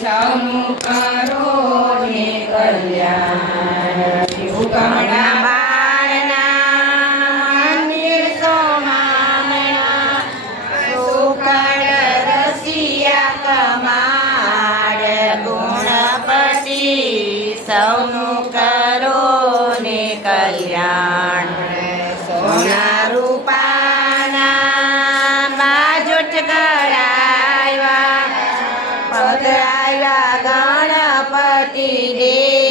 સૌનું કરો ને કલ્યાણ ઉગમણા બારના મંદિર સોમામણા સુકળ રસિયા કમાડ ગુણપતિ સૌનું કરો ને કલ્યાણ સોના રૂપાના બાજોટ કરાવ્યા પધરાવ્યા ગણપતિ દેવ